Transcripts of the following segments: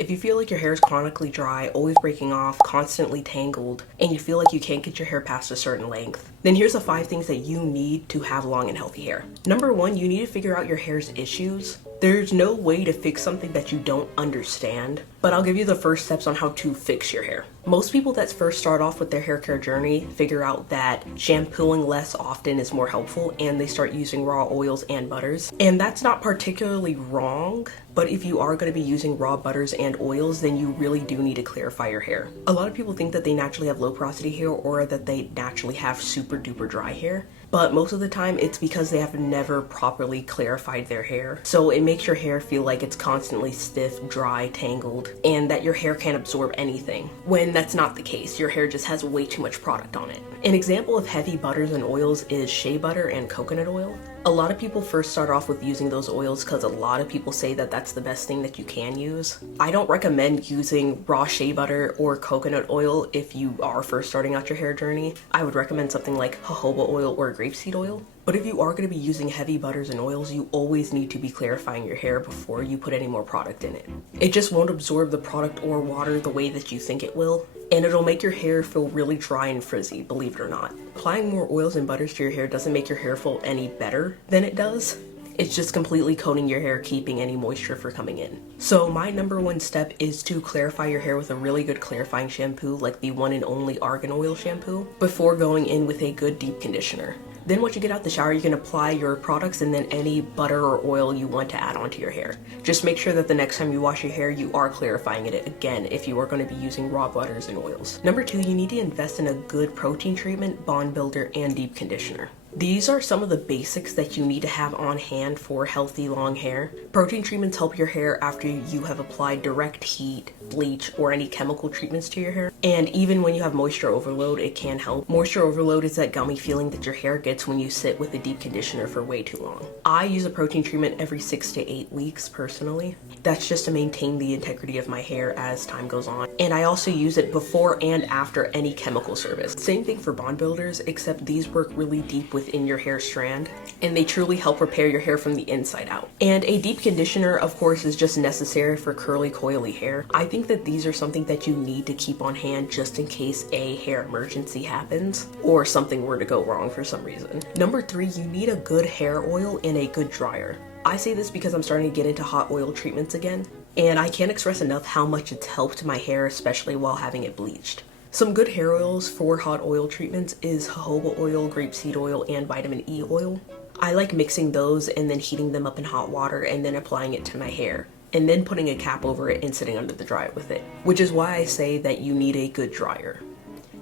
If you feel like your hair is chronically dry, always breaking off, constantly tangled, and you feel like you can't get your hair past a certain length, then here's the 5 things that you need to have long and healthy hair. Number 1, you need to figure out your hair's issues. There's no way to fix something that you don't understand, but I'll give you the first steps on how to fix your hair. Most people that first start off with their hair care journey figure out that shampooing less often is more helpful, and they start using raw oils and butters. And that's not particularly wrong, but if you are going to be using raw butters and oils, then you really do need to clarify your hair. A lot of people think that they naturally have low porosity hair or that they naturally have super duper dry hair, but most of the time it's because they have never properly clarified their hair. So it makes your hair feel like it's constantly stiff, dry, tangled, and that your hair can't absorb anything, when that's not the case. Your hair just has way too much product on it. An example of heavy butters and oils is shea butter and coconut oil. A lot of people first start off with using those oils because a lot of people say that that's the best thing that you can use. I don't recommend using raw shea butter or coconut oil if you are first starting out your hair journey. I would recommend something like jojoba oil or grapeseed oil. But if you are going to be using heavy butters and oils, you always need to be clarifying your hair before you put any more product in it. It just won't absorb the product or water the way that you think it will, and it'll make your hair feel really dry and frizzy, believe it or not. Applying more oils and butters to your hair doesn't make your hair feel any better than it does. It's just completely coating your hair, keeping any moisture from coming in. So my number 1 step is to clarify your hair with a really good clarifying shampoo, like the one and only argan oil shampoo, before going in with a good deep conditioner. Then once you get out the shower, you can apply your products and then any butter or oil you want to add onto your hair. Just make sure that the next time you wash your hair, you are clarifying it again if you are going to be using raw butters and oils. Number 2, you need to invest in a good protein treatment, bond builder, and deep conditioner. These are some of the basics that you need to have on hand for healthy long hair. Protein treatments help your hair after you have applied direct heat, bleach, or any chemical treatments to your hair. And even when you have moisture overload, it can help. Moisture overload is that gummy feeling that your hair gets when you sit with a deep conditioner for way too long. I use a protein treatment every 6 to 8 weeks personally. That's just to maintain the integrity of my hair as time goes on. And I also use it before and after any chemical service. Same thing for bond builders, except these work really deep within your hair strand, and they truly help repair your hair from the inside out. And a deep conditioner, of course, is just necessary for curly, coily hair. I think that these are something that you need to keep on hand just in case a hair emergency happens or something were to go wrong for some reason. Number 3, you need a good hair oil and a good dryer. I say this because I'm starting to get into hot oil treatments again, and I can't express enough how much it's helped my hair, especially while having it bleached. Some good hair oils for hot oil treatments is jojoba oil, grapeseed oil, and vitamin E oil. I like mixing those and then heating them up in hot water and then applying it to my hair, and then putting a cap over it and sitting under the dryer with it, which is why I say that you need a good dryer.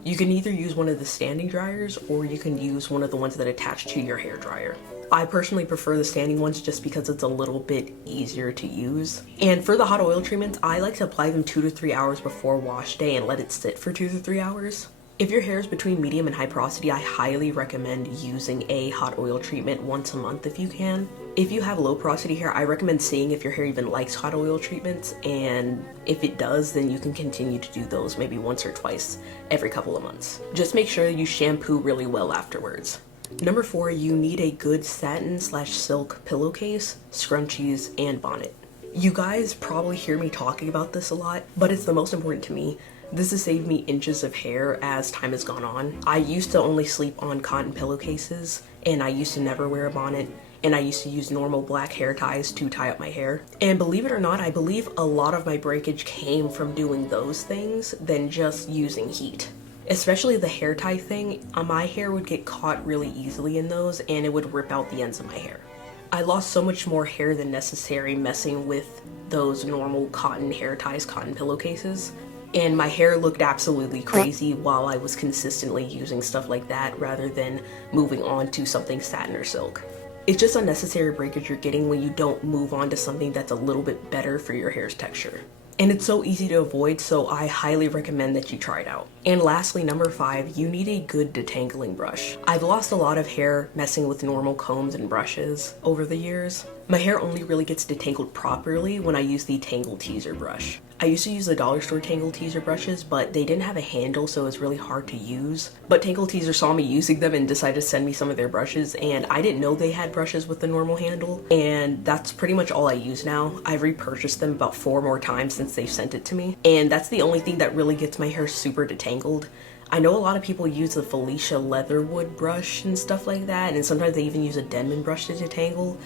You can either use one of the standing dryers or you can use one of the ones that attach to your hair dryer. I personally prefer the standing ones just because it's a little bit easier to use. And for the hot oil treatments, I like to apply them 2 to 3 hours before wash day and let it sit for 2 to 3 hours. If your hair is between medium and high porosity, I highly recommend using a hot oil treatment once a month if you can. If you have low porosity hair, I recommend seeing if your hair even likes hot oil treatments, and if it does, then you can continue to do those maybe once or twice every couple of months. Just make sure you shampoo really well afterwards. Number 4, you need a good satin/silk pillowcase, scrunchies, and bonnet. You guys probably hear me talking about this a lot, but it's the most important to me. This has saved me inches of hair as time has gone on. I used to only sleep on cotton pillowcases, and I used to never wear a bonnet, and I used to use normal black hair ties to tie up my hair. And believe it or not, I believe a lot of my breakage came from doing those things than just using heat. Especially the hair tie thing, my hair would get caught really easily in those and it would rip out the ends of my hair. I lost so much more hair than necessary messing with those normal cotton hair ties, cotton pillowcases, and my hair looked absolutely crazy while I was consistently using stuff like that rather than moving on to something satin or silk. It's just unnecessary breakage you're getting when you don't move on to something that's a little bit better for your hair's texture. And it's so easy to avoid, so I highly recommend that you try it out. And lastly, number 5, you need a good detangling brush. I've lost a lot of hair messing with normal combs and brushes over the years. My hair only really gets detangled properly when I use the Tangle Teaser brush. I used to use the dollar store Tangle Teezer brushes, but they didn't have a handle, so it was really hard to use. But Tangle Teezer saw me using them and decided to send me some of their brushes, and I didn't know they had brushes with the normal handle, and that's pretty much all I use now. I've repurchased them about 4 more times since they've sent it to me, and that's the only thing that really gets my hair super detangled. I know a lot of people use the Felicia Leatherwood brush and stuff like that, and sometimes they even use a Denman brush to detangle,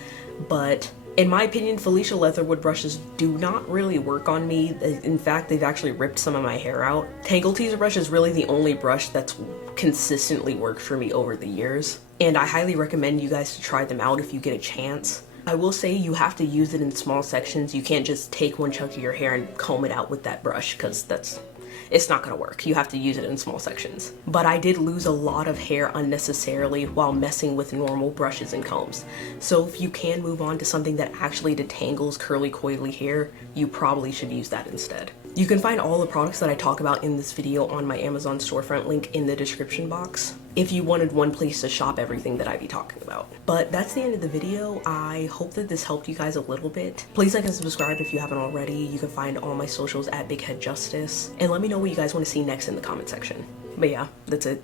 but in my opinion, Felicia Leatherwood brushes do not really work on me. In fact, they've actually ripped some of my hair out. Tangle Teezer brush is really the only brush that's consistently worked for me over the years, and I highly recommend you guys to try them out if you get a chance. I will say you have to use it in small sections. You can't just take one chunk of your hair and comb it out with that brush, because it's not gonna work. You have to use it in small sections. But I did lose a lot of hair unnecessarily while messing with normal brushes and combs. So if you can move on to something that actually detangles curly coily hair, you probably should use that instead. You can find all the products that I talk about in this video on my Amazon storefront link in the description box, if you wanted one place to shop everything that I be talking about. But that's the end of the video. I hope that this helped you guys a little bit. Please like and subscribe if you haven't already. You can find all my socials at BigHeadJustice. And let me know what you guys want to see next in the comment section. But yeah, that's it.